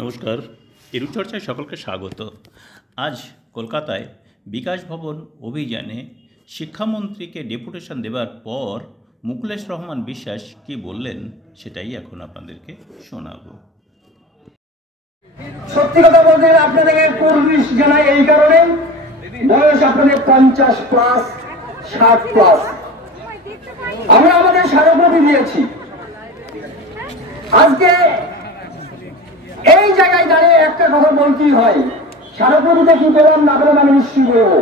নমস্কার, এরূপচর্চায় সকলকে স্বাগত। আজ কলকাতায় বিকাশ ভবন অভিযানে শিক্ষামন্ত্রীকে ডেপুটেশন দেবার পর মুকুলেশ রহমান বিশ্বাস কি বললেন সেটাই এখন আপনাদেরকে শোনাবো। সত্যি কথা বলতে আপনাদেরকে পুলিশ জানাই এই কারণে, বয়স আপনাদের 50+, 60+। আমরা আমাদের স্মারকলিপি দিয়েছি। আজকে এই জায়গায় দাঁড়িয়ে একটা কথা বলতেই হয়, স্মারকলিপিতে কি পেলাম না পেলাম আমি নিশ্চয়ই বলবো,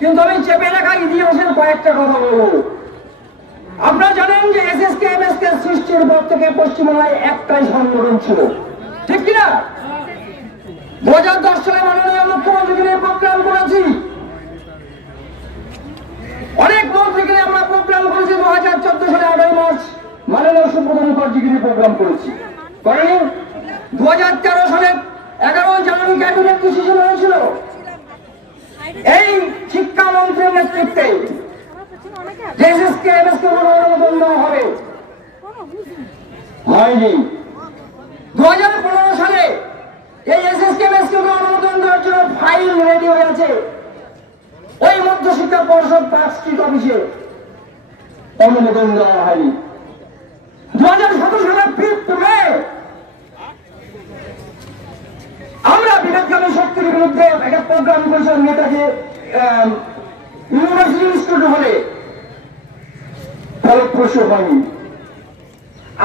কিন্তু আমি চেপে রাখা ইতিহাসের কয়েকটা কথা বলবো। আপনারা জানেন যে এসএসকে এমএসকে সৃষ্টির পর থেকে পশ্চিমবাংলায় একটাই সংগঠন ছিল, ঠিক কিনা? 2010 সালে মাননীয় মুখ্যমন্ত্রীকে নিয়ে প্রোগ্রাম করেছি, অনেক মন্ত্রীকে নিয়ে আমরা প্রোগ্রাম করেছি। 2014 সালে 8ই মার্চ মাননীয় সুব্রত মুখার্জিকে নিয়ে প্রোগ্রাম করেছি। 2013 সালে 11 জানুয়ারি ক্যাবিনেট ডিসিশন হয়েছিল এই শিক্ষামন্ত্রীর নেতৃত্বে যে এসএসকে এমএসকে অনুমোদন দেওয়া হবে, হয়নি। 2015 সালে এই এসএসকে এমএসকে অনুমোদন দেওয়ার জন্য ফাইল রেডি হয়ে আছে ওই মধ্যশিক্ষা পর্ষদ পার্ক স্ট্রিট অফিসে, অনুমোদন দেওয়া হয়নি। 2017 সালে 5 মে আমরা বিবেকগামী শক্তির বিরুদ্ধে একটা প্রোগ্রাম করেছিলাম নেতাজি ইউনিভার্সিটি ইনস্টিটিউট হলে, ফলপ্রসূ হয়নি।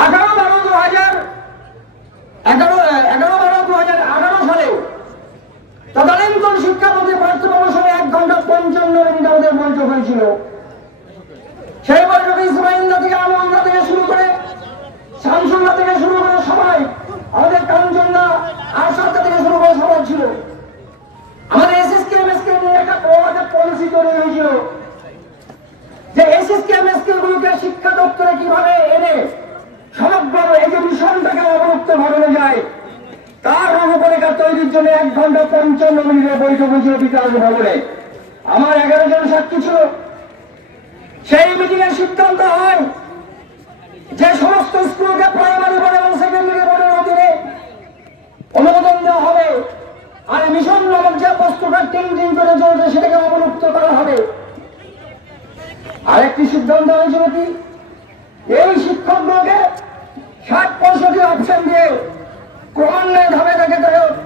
11-12-2018 সালে তদানীন্তন শিক্ষামন্ত্রী পার্থবাবুর সঙ্গে 1 ঘন্টা 55 মিনিট আমাদের বৈঠক হয়েছিল। সেই বৈঠকে ইসমাইলদা থেকে আমলদা থেকে শুরু করে শামসুল্লাহ থেকে শুরু করে সবাই, আমাদের কাঞ্চনদা আরশাদা থেকে শুরু করে সবাই ছিল। আমাদের এসএসকে এমএসকে নিয়ে একটা পলিসি তৈরি হয়েছিল যে এসএসকে এমএসকে গুলোকে শিক্ষা দপ্তরে কিভাবে এনে সমগ্র এই যে মিশনটাকে অবলুপ্ত ঘটানো যায় তার রূপরেখা তৈরির জন্য 1 ঘন্টা 55 মিনিটের বৈঠক হয়েছিল বিকাশ ভবনে। আমার 11 জন সাক্ষী ছিল। সেই মিটিং এর সিদ্ধান্ত হয় যে সমস্ত স্কুলকে প্রাইমারি বোর্ড এবং সেকেন্ডারি বোর্ডের অধীনে অনুমোদন দেওয়া হবে, আর মিশন নামক যে বস্তুটা টিং টিং করে চলছে সেটাকে অবলুপ্ত করা হবে। আরেকটি সিদ্ধান্ত হয়েছিল কি, এই শিক্ষকগুলোকে 60-65 অপশন দিয়ে ক্রমান্বয়ে ধাপে ধাপে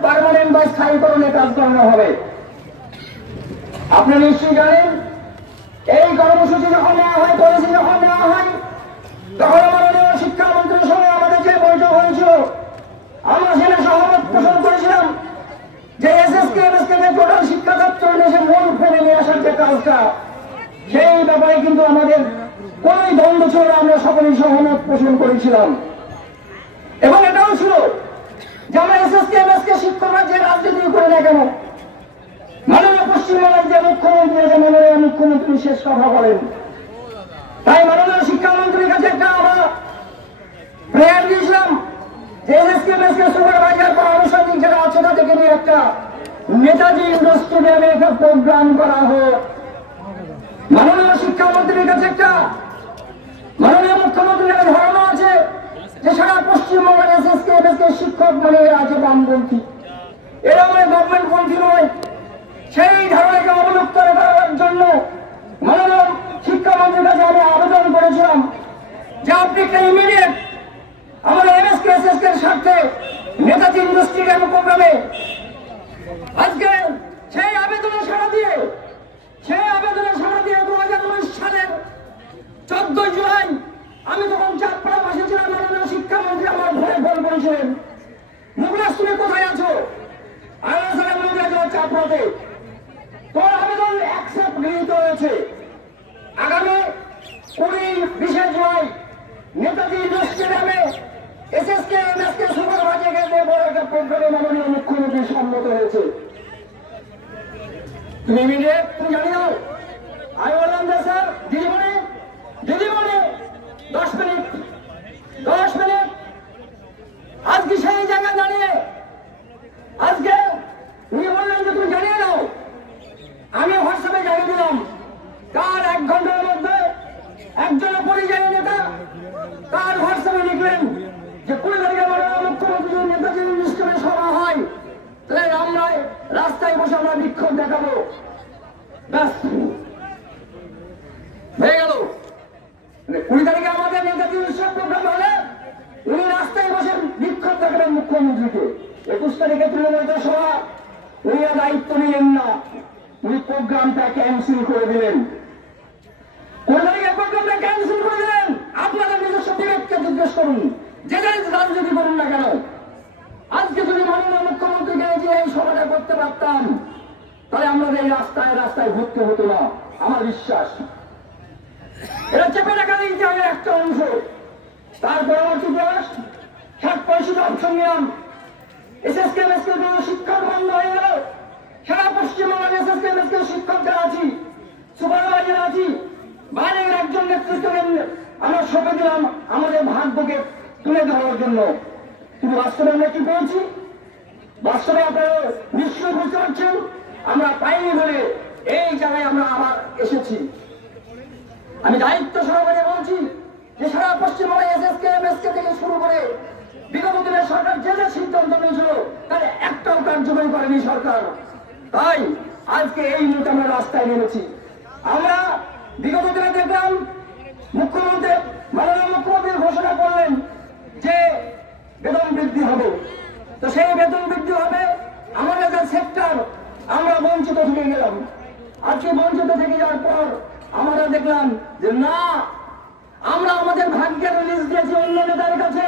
পার্মানেন্ট বা স্থায়ীকরণে কাজ করানো হবে। আপনারা নিশ্চয়ই জানেন এই কর্মসূচি যখন নেওয়া হয়, পলিসি যখন নেওয়া হয়, তখন মাননীয় শিক্ষামন্ত্রীর সঙ্গে আমাদের যে বৈঠক হয়েছিল আমরা সেটা সহমত পোষণ করেছিলাম যে এসএসকে এমএসকে টোটাল শিক্ষা দপ্তর দেশে মূল ফেলে নিয়ে আসার যে কাজটা, সেই ব্যাপারে কিন্তু আমাদের কোন দ্বন্দ্ব ছিল না, আমরা সকলেই সহমত পোষণ করেছিলাম। এবং এটাও ছিল যে আমরা এসএসকে এমএসকে শিক্ষকরা যে রাজনীতি করে না কেন, মাননীয় পশ্চিমবঙ্গের যে মুখ্যমন্ত্রী আছে মাননীয় মুখ্যমন্ত্রী শেষ কথা বলেন, তাই মাননীয় শিক্ষামন্ত্রীর কাছে একটা আমরা প্রেয়ার দিয়েছিলাম যে এসএসকে এমএসকে সুপারভাইজার বা আনুষ্ঠানিক যারা আছে তাদেরকে নিয়ে একটা নেতাজি ইন্ডোর স্টেডিয়ামে একটা প্রোগ্রাম করা হোক। মাননীয় শিক্ষামন্ত্রীর কাছে একটা, মাননীয় মুখ্যমন্ত্রীর একটা ধারণা আছে যে সারা পশ্চিমবঙ্গের এসএসকে এমএসকে শিক্ষক মানে এরা আছে বামপন্থী, এরা মানে গভর্নমেন্টপন্থী নয়। সেই ধারণাকে অবলুপ্ত করার জন্য মাননীয় শিক্ষামন্ত্রীর কাছে আমি আবেদন করেছিলাম যে আপনি একটা ইমিডিয়েট আমাদের এমএসকে এসএসকে স্বার্থে নেতাজি ইন্ডোর স্টেডিয়াম প্রোগ্রামে আজকে সেই আবেদনে সাড়া দিয়ে 2019 সালের 14 জুলাই আমি তখন চাঁদপাড়া পাশে ছিলাম, মাননীয় শিক্ষামন্ত্রী আমার ঘরে ফোন করেছিলেন, মুকুলেশ তুমি কোথায় আছো? চাঁদপাড়াতে। তোর আবেদন অ্যাকসেপ্ট গৃহীত হয়েছে। আগামী 20 জুলাই নেতাজি ইন্ডোর স্টেডিয়ামে এসএসকে এমএসকে সুপারভাইজারকে নিয়ে বড় একটা প্রোগ্রামে মাননীয় মুখ্যমন্ত্রী সম্মত হয়েছে। তুমি ইমিডিয়েট তুমি জানিয়ে দাও। আমি বললাম যে স্যার দিদিমণি 10 মিনিট আজকে সেই জায়গায় দাঁড়িয়ে আজকে উনি বললেন যে তুমি জানিয়ে দাও। আমি হোয়াটসঅ্যাপে জানিয়ে দিলাম, তার 1 ঘন্টার মধ্যে একজন পরিযায়ী নেতা তার হোয়াটসঅ্যাপে লিখলেন যে 20 তারিখে মাননীয় মুখ্যমন্ত্রী নেতাজি ইন্ডোর স্টেডিয়ামে বসে আমরা বিক্ষোভ দেখাবো, ব্যাস হয়ে গেল। 20 তারিখে আমাদের নেতাজি উৎসব প্রোগ্রাম হলে উনি রাস্তায় বসে বিক্ষোভ দেখাবেন মুখ্যমন্ত্রীকে। 21 তারিখে তৃণমূল সভা, উনি আর দায়িত্ব নিলেন না, উনি প্রোগ্রামটা ক্যান্সেল করে দিলেন। 20 তারিখে প্রোগ্রামটা ক্যান্সেল করে দিলেন। আপনাদের নিজস্ব বিবেককে জিজ্ঞেস করুন, যে যাই রাজনীতি করুন না কেন। আজকে যদি মাননীয় মুখ্যমন্ত্রীকে যে এই সভাটা করতে পারতাম, তাহলে আমাদের এই রাস্তায় রাস্তায় ঘুরতে হতো না, আমার বিশ্বাস। এটা চেপে রাখা ইতিহাসের একটা অংশ। তার পরবর্তীতে 60-65 অপশন নিলাম, এসএসকে শিক্ষক বন্ধ হয়ে গেল। সারা পশ্চিমবঙ্গের এসএসকে শিক্ষক যারা আছি, সুপারভাইজার আছি, বাইরের একজন নেতৃত্বকে আমরা সঁপে দিলাম আমাদের ভাগ্যকে তুলে ধরার জন্য। কিন্তু বাস্তবে আমরা কি পেয়েছি? বাস্তবে আপনারা নিশ্চয়ই বুঝতে পারছেন, আমরা পাইনি বলে এই জায়গায় আমরা আবার এসেছি। আমি দায়িত্ব সহকারে বলছি যে সারা পশ্চিমবঙ্গে এসএসকে থেকে শুরু করে বিগত দিনের সরকার যে যে সিদ্ধান্ত নিয়েছিল তার একটাও কার্যকরী করেনি সরকার। তাই আজকে এই মুহূর্তে আমরা রাস্তায় নেমেছি। আমরা বিগত দিনে দেখলাম মুখ্যমন্ত্রী, মাননীয় মুখ্যমন্ত্রী ঘোষণা করলেন যে বেতন বৃদ্ধি হবে। তো সেই বেতন বৃদ্ধি হবে, আমাদের যে সেক্টর আমরা বঞ্চিত থেকে গেলাম। আজকে বঞ্চিত থেকে যাওয়ার পর আমরা দেখলাম যে না, আমরা আমাদের ভাগ্যের রিলিজ দিয়েছি অন্য নেতার কাছে।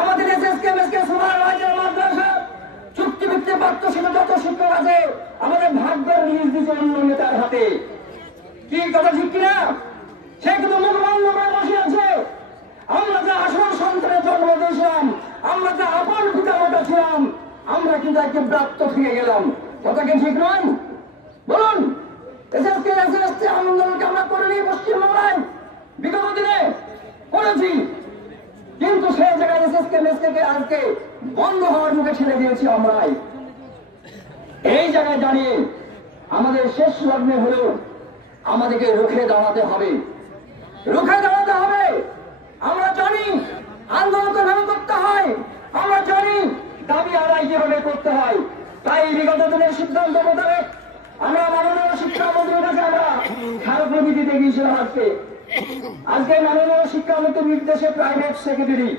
আমাদের এসএসকে সুপারভাইজার মাদ্রাসা চুক্তিভিত্তিক পাঠ্যশিক্ষক যত শিক্ষক আছে, আমাদের ভাগ্যের রিলিজ দিয়েছে অন্য নেতার হাতে। কি কথা ঠিক কিনা? সে কিন্তু মুখ বন্ধ করে বসে আছে। আমরা যে আসল সন্তানের জন্ম দিয়েছিলাম, আমরা যে আপন পিতা মাতা ছিলাম, আমরা কিন্তু একে প্রাপ্ত থেকে গেলাম। কথা কি ঠিক নয়? বলুন, এসএসকে আন্দোলনকে আমরা করিনি পশ্চিমবাংলায়, বিগত দিনে করেছি, কিন্তু সেই জায়গায় এসএসকে আজকে বন্ধ হওয়ার মুখে ছেড়ে দিয়েছি আমরাই। এই জায়গায় দাঁড়িয়ে আমাদের শেষ লগ্নে হলেও আমাদেরকে রুখে দাঁড়াতে হবে, রুখে দাঁড়াতে হবে। আমরা জানি আন্দোলন কিভাবে করতে হয়, আমরা জানি দাবি আদায় কিভাবে করতে হয়। তাই বিগত দিনের সিদ্ধান্ত মোতাবেক আমরা মাননীয় শিক্ষামন্ত্রীর কাছে আমরা স্মারকলিপি দিতে গিয়েছিলাম। আজকে মাননীয় শিক্ষামন্ত্রীর নির্দেশে প্রাইভেট সেক্রেটারি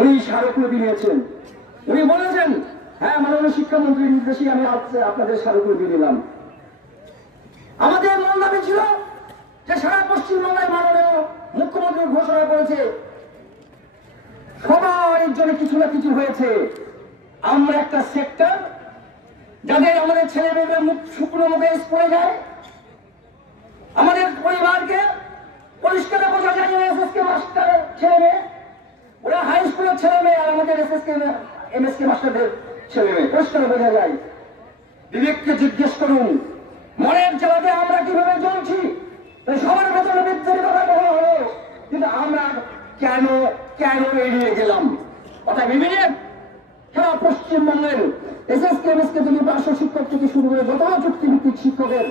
উনি স্মারকলিপি নিয়েছেন। উনি বলেছেন, হ্যাঁ মাননীয় শিক্ষামন্ত্রীর নির্দেশে আমি আপনাদের স্মারকলিপি দিলাম। আমাদের মন দাবি ছিল যে সারা পশ্চিমবঙ্গের মাননীয় মুখ্যমন্ত্রী ঘোষণা করেছে সবার জন্য কিছু না কিছু হয়েছে। আমরা একটা সেক্টর যাদের আমাদের ছেলে মেয়েরা মুখ শুকনো মুখে স্কুলে যায়, আমাদের পরিবারকে পরিষ্কার বোঝা যায় এসএসকে মাস্টার ছেলে মেয়ে, ওরা হাই স্কুলের ছেলে মেয়ে, আর আমাদের এমএসকে মাস্টারদের ছেলে মেয়ে পরিষ্কার বোঝা যায়। বিবেককে জিজ্ঞেস করুন, মনের জ্বালাতে আমরা কিভাবে চলছি। সবার বেতনে বৃদ্ধির কথা বলা হলো, কিন্তু আমরা কেন কেন এড়িয়ে গেলাম? কথা বিবেক। সারা পশ্চিমবঙ্গের এসএসকে থেকে পার্শ্ব শিক্ষক থেকে শুরু করে যত চুক্তিভিত্তিক শিক্ষকের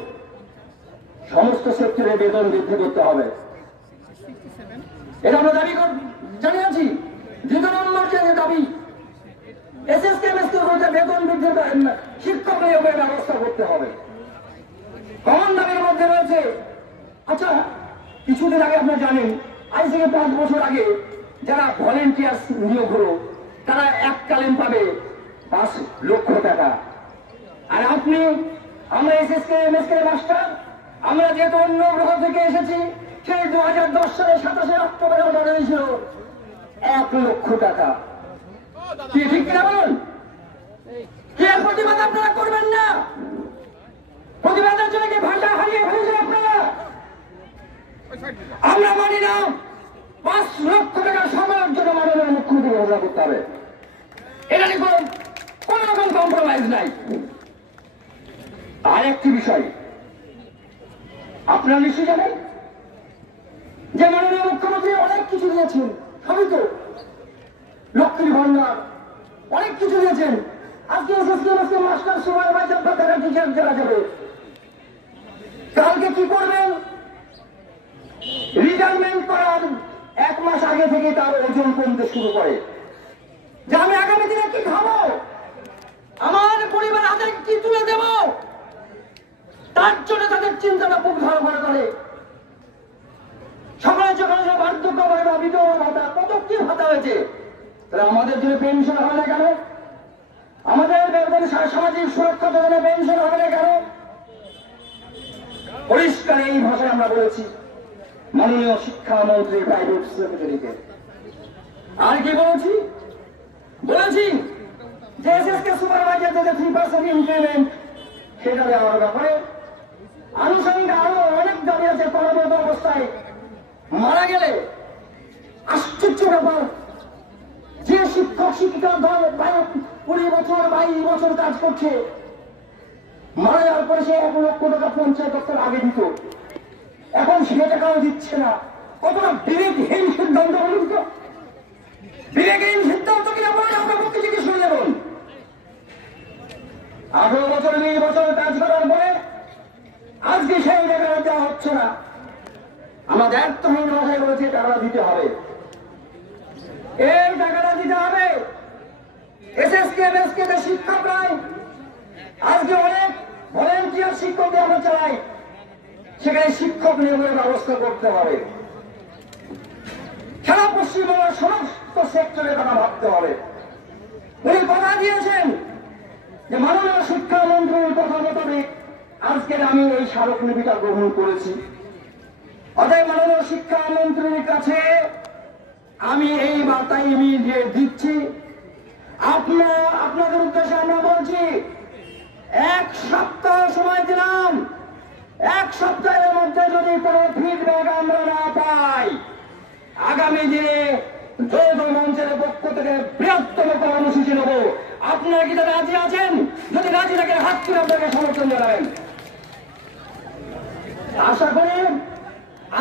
সমস্ত সেক্টরে বেতন বৃদ্ধি করতে হবে, এটা আমরা দাবি জানিয়েছি। 2 নম্বর যে দাবি, এসএসকে বেতন বৃদ্ধির শিক্ষক নিয়োগের ব্যবস্থা করতে হবে। কমন দাবির মধ্যে রয়েছে, আচ্ছা কিছুদিন আগে আপনারা জানেন, আজ থেকে 5 বছর আগে যারা ভলেন্টিয়ার নিয়োগ হলো তারা এককালীন পাবে 5 লক্ষ টাকা। আর আপনি, আমরা এমএসকে মাস্টার, আমরা যেহেতু অন্য গ্রহ থেকে এসেছি, সেই 2010 সালে 27 অক্টোবরে অর্ডার হয়েছিল 1 লক্ষ টাকা। কি ঠিক কিনা বলুন? কি এর প্রতিবাদ আপনারা করবেন না? প্রতিবাদের জন্য কি ভাষা হারিয়ে ফেলেছেন আপনারা? আমরা মানি না 5 লক্ষ টাকা সময়ের জন্য মাননীয় মুখ্যমন্ত্রী ঘোষণা করতে হবে। এটা নিয়ে কোন রকম কম্প্রোমাইজ নাই। আর একটি বিষয় আপনারা নিশ্চয়ই জানেন যে মাননীয় মুখ্যমন্ত্রী অনেক কিছু দিয়েছেন, সবই তো লক্ষ্মীর ভান্ডার, অনেক কিছু দিয়েছেন। আজকে এসএসকে মাস্টার সুপারভাইজার টাকা টিচার দেওয়া যাবে। কালকে কি করবেন? রিটায়ারমেন্ট করার 1 মাস আগে থেকে তার ওজন কমতে শুরু করে, যে আমি আগামী দিনে কি খাবো, আমার পরিবার হাতে পেনশন হবে না কেন? আমাদের বেতন সামাজিক সুরক্ষা যোজনা পেনশন হবে না কেন? পরিষ্কার এই ভাষায় আমরা বলেছি মাননীয় শিক্ষামন্ত্রী প্রাইভেট সেক্রেটারিকে। আর কি বলেছি যে এসএসকে সুপারভাইজার যে 3% ইনক্রিমেন্ট সেটা দেওয়ার ব্যাপারে আনুষঙ্গিক আরো অনেক দাবি আছে। কর্মরত অবস্থায় মারা গেলে আশ্চর্য ব্যাপার, যে শিক্ষক শিক্ষিকা 20 বছর 22 বছর কাজ করছে, মারা যাওয়ার পরে সে 1 লক্ষ টাকা পঞ্চায়েত দপ্তর আগে দিত, এখন সে টাকাও দিচ্ছে না। কতটা বিবেকহীন সিদ্ধান্ত বলুন তো? বিবেকহীন সিদ্ধান্ত কিনা বলে আমরা পক্ষে জিজ্ঞেস করে দেবেন। 18 বছর 20 বছর কাজ করার পরে আজকে সেই টাকাটা দেওয়া হচ্ছে না। আমরা দায়িত্বহীন ভাষায় বলেছি টাকাটা দিতে হবে, এই টাকাটা দিতে হবে। এসএসকে এমএসকে তে শিক্ষকরাই আজকে অনেক ভলেন্টিয়ার শিক্ষক দিয়ে আমরা চালাই, সেখানে শিক্ষক নিয়োগের ব্যবস্থা করতে হবে। সারা পশ্চিমবঙ্গের সমস্ত সেক্টরের কথা ভাবতে হবে। উনি কথা দিয়েছেন যে মাননীয় শিক্ষামন্ত্রীর কথা মোতাবেক আজকের আমি এই স্মারকলিপিটা গ্রহণ করেছি। অতএব মাননীয় শিক্ষামন্ত্রীর কাছে আমি এই বার্তাই দিচ্ছি, আপনাদের উদ্দেশ্যে আমরা বলছি, 1 সপ্তাহ সময় দিলাম। 1 সপ্তাহের মধ্যে যদি কোনো ফিডব্যাক আমরা না পাই, আগামী দিনে যৌথ মঞ্চের পক্ষ থেকে বৃহত্তম কর্মসূচি নেব। আপনারা কি রাজি আছেন? যদি রাজি থাকেন হাত তুলে আপনাকে সমর্থন জানাবেন। আশা করি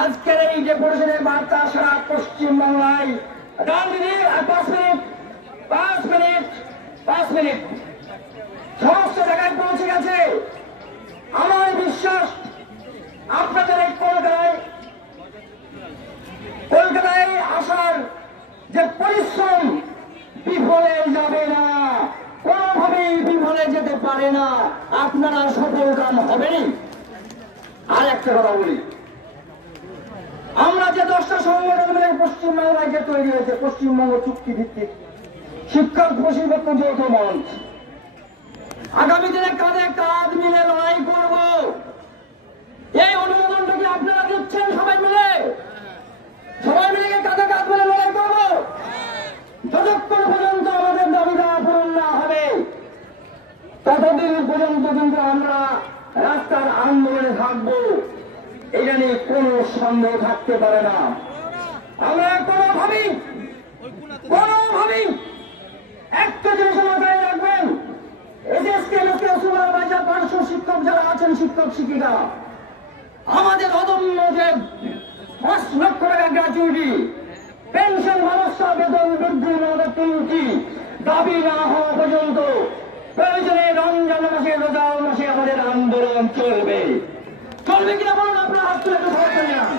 আজকের এই ডেপুটেশনের বার্তা সারা পশ্চিমবাংলায় 5 মিনিট সমস্ত জায়গায় পৌঁছে গেছে। আমার বিশ্বাস আপনাদের এই কলকাতায় আসার যে পরিশ্রম বিফলে যাবে না, কোনোভাবেই বিফলে যেতে পারে না, আপনারা সফল কাম হবেনি। আর একটা কথা বলি, আমরা যে 10টা সংগঠন মিলে পশ্চিমবাংলায় যে তৈরি হয়েছে পশ্চিমবঙ্গ চুক্তি ভিত্তিক শিক্ষক প্রশিক্ষক যৌথ মঞ্চ, আগামী দিনে কাঁধে কাঁধ মিলে লড়াই করব। এই অনুমোদনটা কি আপনারা দিচ্ছেন? সবাই মিলে কাঁধে কাঁধ মিলে লড়াই করব। যতক্ষণ পর্যন্ত আমাদের দাবিটা পূরণ না হবে ততদিন পর্যন্ত কিন্তু আমরা রাস্তার আন্দোলনে থাকবো, এটা নিয়ে কোন সন্দেহ থাকতে পারে না। আমরা কোনোভাবেই একটা জিনিস মাথায় রাখবেন, এসএসকে সুপারভাইজার পার্শ্ব শিক্ষক যারা আছেন, শিক্ষক শিক্ষিকা, আমাদের অদম্য যে 5 লক্ষ টাকা গ্র্যাচুইটি, পেনশন ব্যবস্থা, বেতন বৃদ্ধির মতো 3টি দাবি না হওয়া পর্যন্ত প্রয়োজনে রমজান মাসে রোজা মাসে আমাদের আন্দোলন চলবে কিনা বলুন? আপনার হাত তুলে সমর্থন জানান।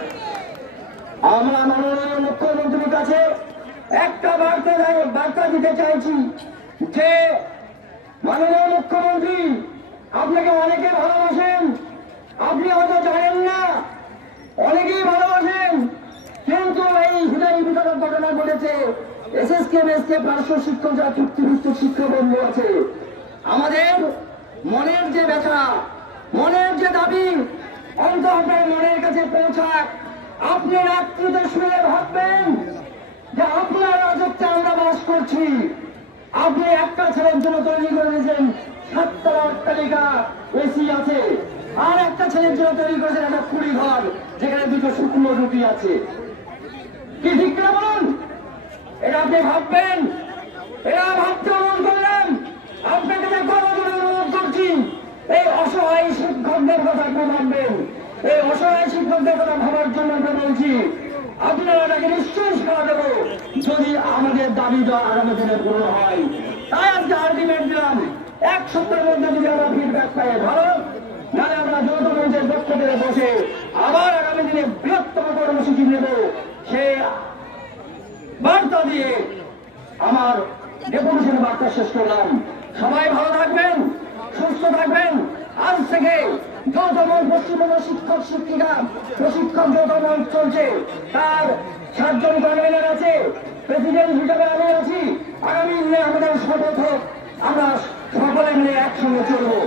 আমরা মাননীয় মুখ্যমন্ত্রীর কাছে একটা বার্তা দিতে চাইছি যে মাননীয় মুখ্যমন্ত্রী, আপনাকে অনেকে ভালোবাসেন, আপনি হয়তো জানেন না, অনেকেই ভালোবাসেন, কিন্তু এই হৃদয় বিতরক ঘটনা ঘটেছে। এসএসকে এমএসকে পার্শ্ব শিক্ষক যারা চুক্তিভিত্তিক শিক্ষক বন্ধু আছে, আমাদের মনের যে ব্যথা, মনের যে দাবি অন্তত মনের কাছে পৌঁছাক। আপনি রাত্রিতে শুয়ে ভাববেন যে আপনার রাজত্বে আমরা বাস করছি। আপনি একটা ছেলের জন্য তৈরি করে দিয়েছেন 7তলা অট্টালিকা, এসি আছে, আর একটা ছেলের জন্য তৈরি করেছেন একটা কুড়ি ঘর, যেখানে 2টো শুকনো রুটি আছে। কি ঠিক না বলুন? এটা আপনি ভাববেন, এরা ভাবতে অনুরোধ করলাম, আপনাকে যে গণজোরে অনুরোধ করছি, এই অসহায় শিক্ষকদের কথা আপনি ভাববেন। এই অসহায় শিক্ষকদের কথা ভাবার জন্য আমরা বলছি, আপনারা তাকে নিশ্চয়ই সাড়া দেবো যদি আমাদের দাবি দেওয়া আগামী দিনে পূর্ণ হয়। তাই আজকে আলটিমেট দিলাম, 1 সপ্তাহের মধ্যে যদি আমরা ফিডব্যাক পাই ভালো, নাহলে আমরা যৌথ মঞ্চের পক্ষ থেকে বসে আবার আগামী দিনে বৃহত্তম কর্মসূচি নেব। সে বার্তা দিয়ে আমার ডেপুটেশন বার্তা শেষ করলাম। সবাই ভালো থাকবেন, সুস্থ থাকবেন। আজ থেকে যৌথ মঞ্চ, পশ্চিমবঙ্গ শিক্ষক শিক্ষিকা প্রশিক্ষক যৌথ মঞ্চ চলছে, তার 7 জন কনভেনার আছে, প্রেসিডেন্ট হিসাবে আমি আছি। আগামী দিনে আমাদের শপথ হোক আমরা সকলে মিলে একসঙ্গে চলবো।